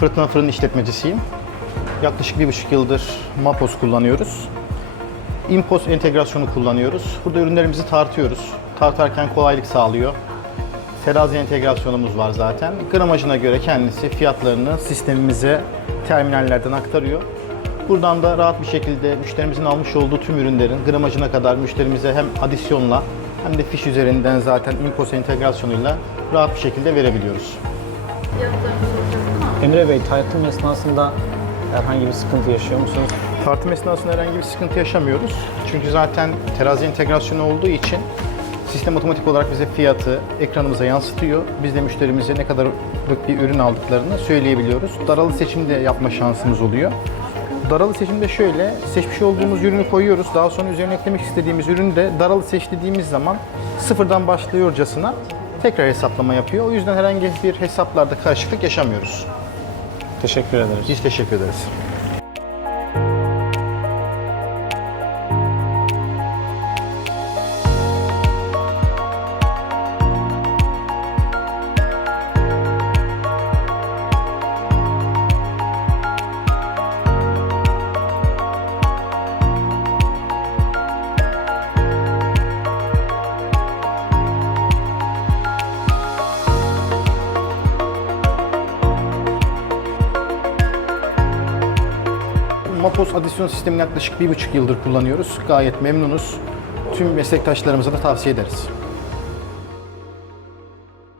Fırtına Fırın işletmecisiyim. Yaklaşık bir buçuk yıldır Mapos kullanıyoruz. Impos entegrasyonu kullanıyoruz. Burada ürünlerimizi tartıyoruz. Tartarken kolaylık sağlıyor. Terazi entegrasyonumuz var zaten. Gramajına göre kendisi fiyatlarını sistemimize terminallerden aktarıyor. Buradan da rahat bir şekilde müşterimizin almış olduğu tüm ürünlerin gramajına kadar müşterimize hem adisyonla hem de fiş üzerinden zaten Impos entegrasyonuyla rahat bir şekilde verebiliyoruz. Emre Bey, tartım esnasında herhangi bir sıkıntı yaşıyor musunuz? Tartım esnasında herhangi bir sıkıntı yaşamıyoruz. Çünkü zaten terazi entegrasyonu olduğu için sistem otomatik olarak bize fiyatı ekranımıza yansıtıyor. Biz de müşterimize ne kadarlık bir ürün aldıklarını söyleyebiliyoruz. Daralı seçim de yapma şansımız oluyor. Daralı seçimde şöyle, seçmiş olduğumuz ürünü koyuyoruz. Daha sonra üzerine eklemek istediğimiz ürünü de daralı seç dediğimiz zaman sıfırdan başlıyorcasına tekrar hesaplama yapıyor. O yüzden herhangi bir hesaplarda karışıklık yaşamıyoruz. Teşekkür ederiz. Biz teşekkür ederiz. Mapos adisyon sistemini yaklaşık bir buçuk yıldır kullanıyoruz. Gayet memnunuz. Tüm meslektaşlarımıza da tavsiye ederiz.